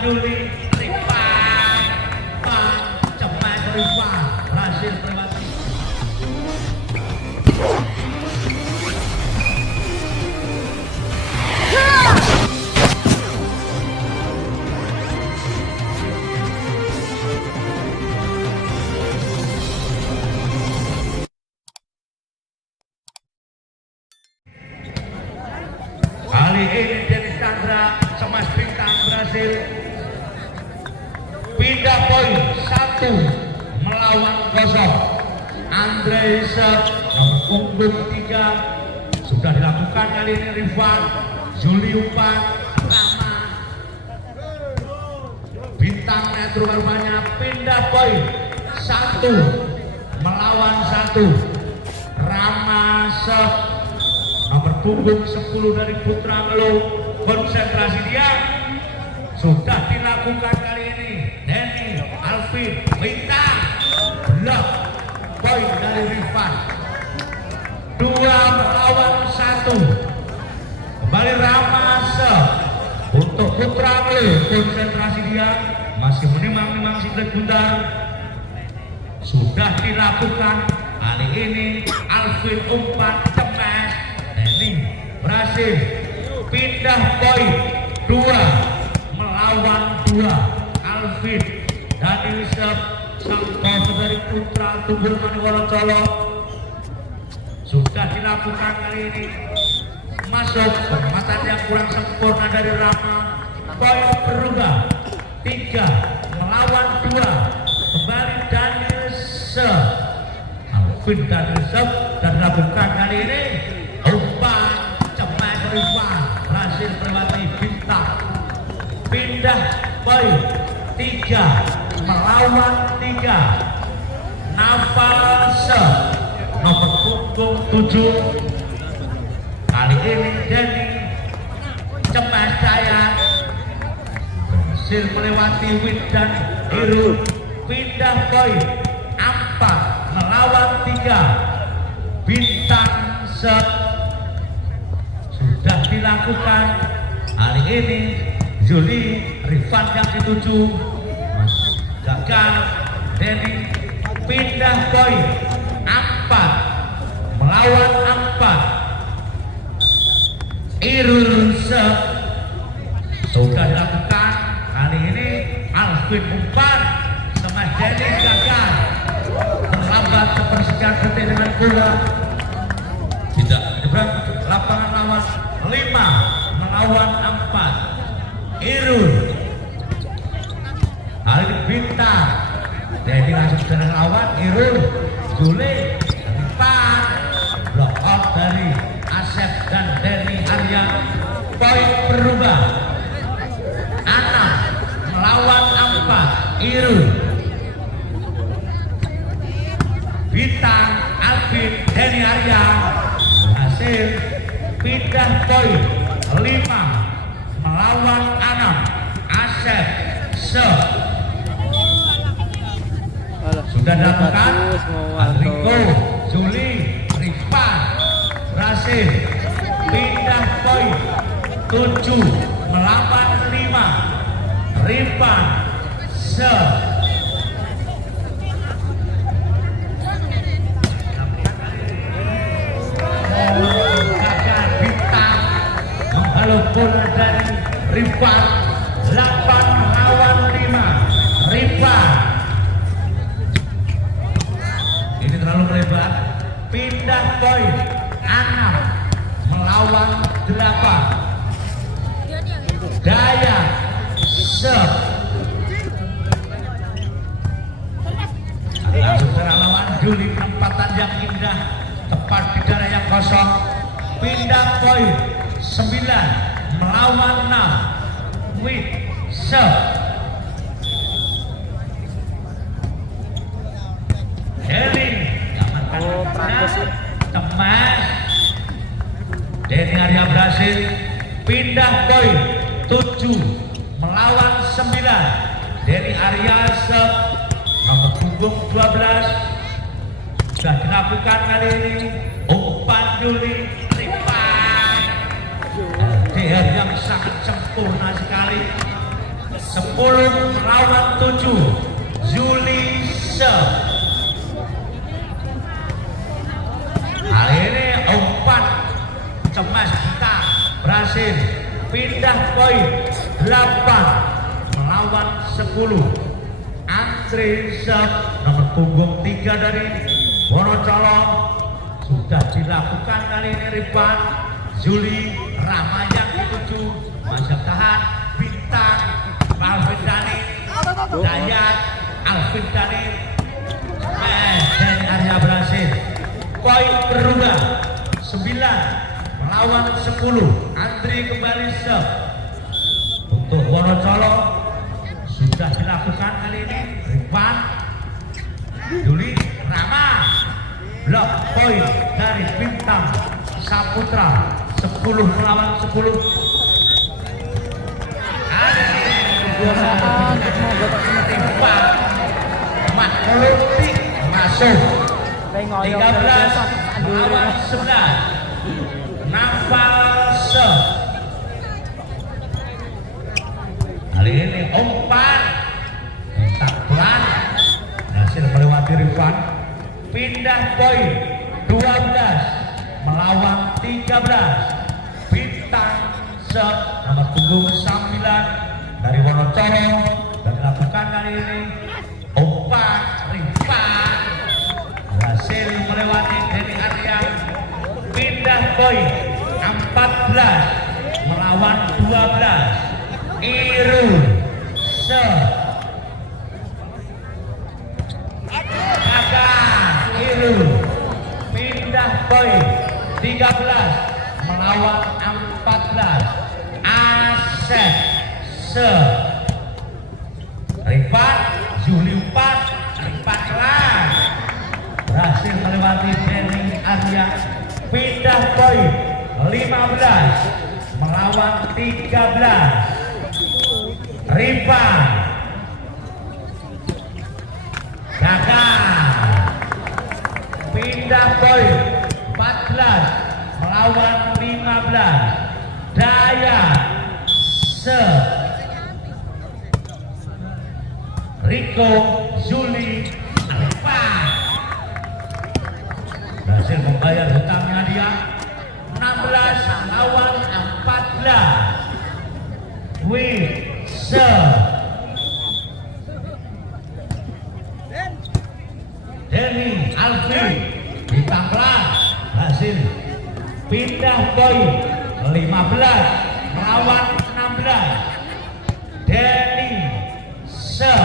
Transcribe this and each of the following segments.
Juli Rifan cemas Rifan berhasil melewati kali ini Denny Chandra Cemas Bintang berhasil pindah poin 1 melawan 0. Andre Isep nomor punggung 3 sudah dilakukan kali ini. Rifan Juli umpan Rama Bintang Metro rupanya pindah poin 1 melawan 1. Rama Sep nomor punggung 10 dari Putra Melo, konsentrasi dia sudah dilakukan kali ini. Denny Alvin Bintang blok poin dari Rifan 2 melawan 1. Kembali Ramase untuk Putra Melo, konsentrasi dia masih menimang-nimang siklet Bundar sudah dilakukan kali ini. Alvin umpan cemas Denny berhasil pindah poin 2 melawan 2. Alvin dan Isep sang bos dari Putra Tunggul Maniworo Colo sudah dilakukan kali ini. Masuk penempatan yang kurang sempurna dari Rama, poin berubah 3 melawan 2. Kembali Daniel Isep, Alvin dan Isep dan dilakukan kali ini. Umpan cemas Rifan berhasil melewati Bintang pindah poin 3 melawan 3. Nafase nomor punggung 7 kali ini Denny Cemas Jaya berhasil melewati Widan Iru pindah poin 4 melawan 3. Bintang Sep sudah dilakukan hari ini. Juli Rifan yang dituju gagal. Denny pindah poin 4 melawan 4. Irul Sep sudah dilakukan kali ini. Alvin umpan sama Denny gagal, terlambat sepersekian detik dengan bola tidak diberang lapangan lawan 5 melawan 4. Irul kali ini Bintang Denny langsung dengan lawan. Irul Juli Rifan block out dari Asep dan Denny Arya. Poin berubah 6 melawan 4. Irul Bintang Alvin Denny Arya hasil pindah poin 5 melawan 6. Asep Sep sudah dilakukan. Riko Juli Rifan berhasil pindah poin 7 melawan 5. Rifan Sep gagal. Bintang menghalau bola dari Rifan 8 melawan 5. Rifan ini terlalu melebar. Pindah poin 6 melawan 8. Daya Sep langsung serang lawan Juli. Penempatan yang indah tepat di daerah yang kosong. Pindah poin 9 melawan 6. Wid Sep Heli diamankan Cemas. Denny Arya berhasil pindah poin 7 melawan 9. Denny Arya Sep nomor punggung 12 sudah dilakukan kali ini. Umpan Juli Rifan LDR yang sangat sempurna sekali. melawan 7. Juli Sep. Kali ini umpan cemas kita berhasil pindah poin 8 melawan 10. Andre Sep nomor punggung 3 dari Wonocolo sudah dilakukan kali ini Rifan. Juli Rama yang dituju masih tahan Bintang Alvin Dani Dayat Alvin Dani dan Arya berhasil. Poin berubah 9 melawan 10. Andri kembali Sep untuk Wonocolo sudah dilakukan kali ini Rifan. Juli Rama blok poin dari Bintang Saputra 10 melawan 10. Ada Rifan Maklutik masuk 13 melawan 11. Nafal Sep. Kali ini umpan tak pelan hasil melewati Rifan. Pindah poin 12 melawan 13. Bintang Sep nomor punggung 9 dari Wonocolo dan dilakukan kali ini umpan Rifan berhasil melewati Denny Arya. Pindah poin 14 melawan 12. Irul Sep. Irul pindah poin 13 melawan 14. Asep Sep. Rifan Juli 4 Rifan kelas berhasil melewati Denny Arya. Pindah poin 15 melawan 13. Rifan gagal. Pindah poin 14 melawan 15. Daya Sep. Riko Juli Rifan berhasil membayar hutangnya dia 16 lawan 14. Sep. Denny Alvin ditambah hasil pindah poin 15 melawan 16. Denny Sep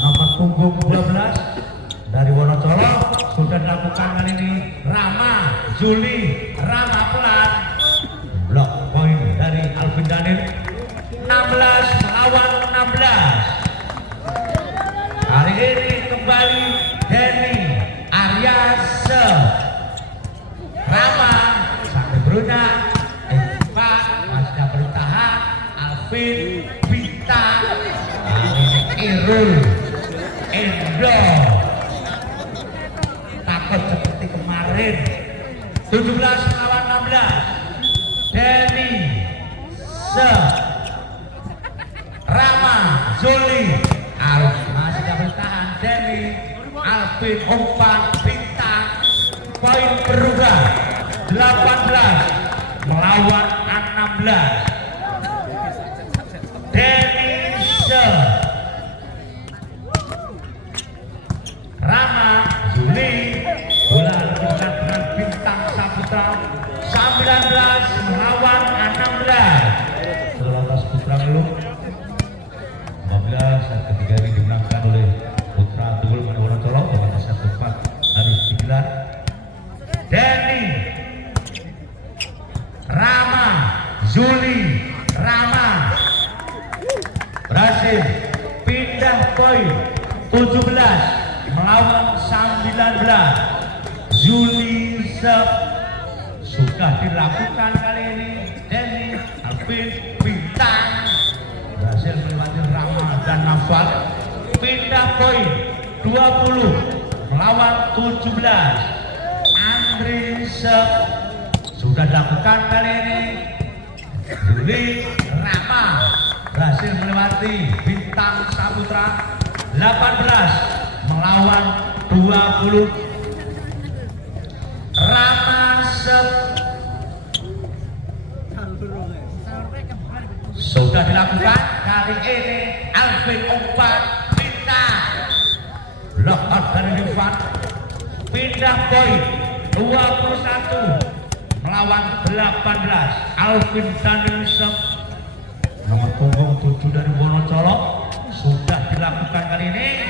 nomor punggung 12 dari Wonocolo sudah dilakukan kali ini. Rama Juli Rama pelan blok poin dari Alvin Danir 16 melawan 16. Kali ini kembali Denny Arya Sep. Rama sampai Bruna Pak masih bertahan. Alvin Bintang Irul Endo takut seperti kemarin 17 melawan 16. Denny Sep. Rama Juli masih bertahan. Denny Alvin umpan Bintang. Poin berubah 18 melawan 16. Denny Sep. Rama Juli bola dekat dengan Bintang Saputra 19 melawan 16. Selepas Putra Ngelung 15 saat ketiga ini dimenangkan oleh Putra Tunggul pada Wonocolo dengan hasil tempat harus digelar. Denny Rama Juli Rama berhasil pindah poin 17 melawan 19. Juli Sep sudah dilakukan kali ini. Denny Alvin Bintang berhasil melewati Rama dan Nafal. Pindah poin 20 melawan 17. Andri Sep sudah dilakukan kali ini. Juli Rama berhasil melewati Bintang Saputra 18 melawan 20. Rama sudah dilakukan kali ini. Alvin umpan Bintang lock dari Rifan, pindah poin 21 melawan 18. Alvin Danielson nomor punggung 7 dari Wonocolo sudah dilakukan kali ini.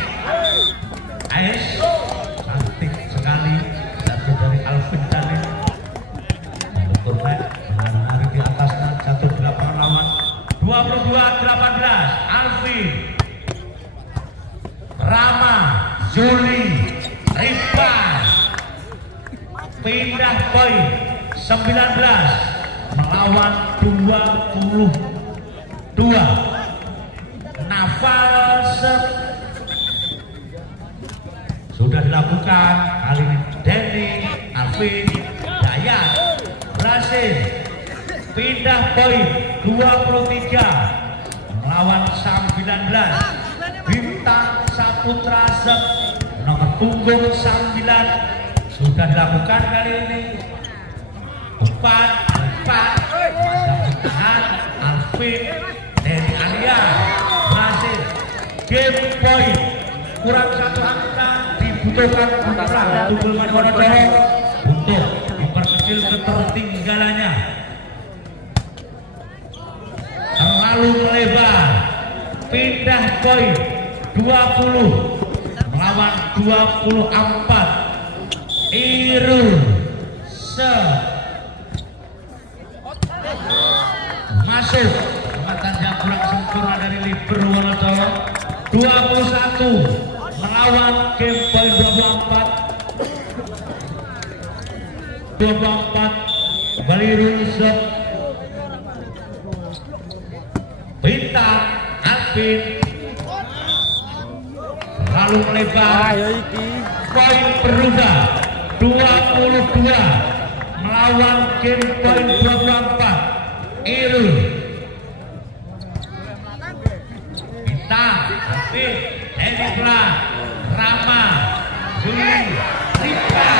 Ais cantik sekali jatuh dari Alvin Danielson, Turnet menarik di atasnya, jatuh di lapangan lawan 22-18. Alvin, Rama, Juli, Rifan pindah poin 19 melawan 22. Naval sudah dilakukan kali ini. Denny, Alvin, Dayat berhasil pindah poin 23 melawan 19. Bintang Saputra nomor punggung 9 sudah dilakukan kali ini. Umpan bertahan Alvin, Denny Alia berhasil. Game point kurang 1 angka, dibutuhkan untuk Wonocolo untuk memperkecil ketertinggalannya. Terlalu melebar, pindah poin 20 melawan 24. Irul masuk, jembatan yang kurang sempurna dari Libero Wonocolo. 21 melawan game poin 24 kembali Irul Bintang Alvin lalu melebar, poin berubah 22 melawan game poin 24. Irul Bintang Alvin, Denny Plat, Rama, Juli, Rika,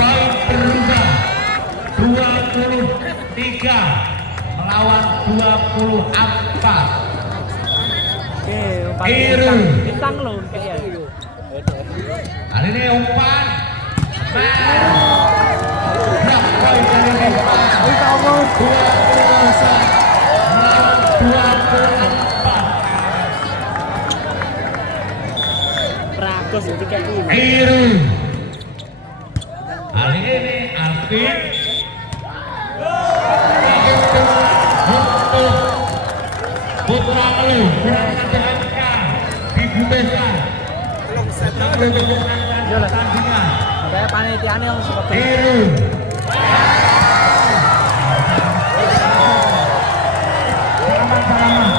poin berubah 23 melawan 24. Irul Bintang loh kayak kali ini umpan blok poin dari Rifan 24. Pragus itu kayak ini. Irul kali ini Alvin untuk Putra Lu kurang 1 angka dibutuhkan untuk memenangkan pertandingan. Kayak panitianya yang suka Irul salaman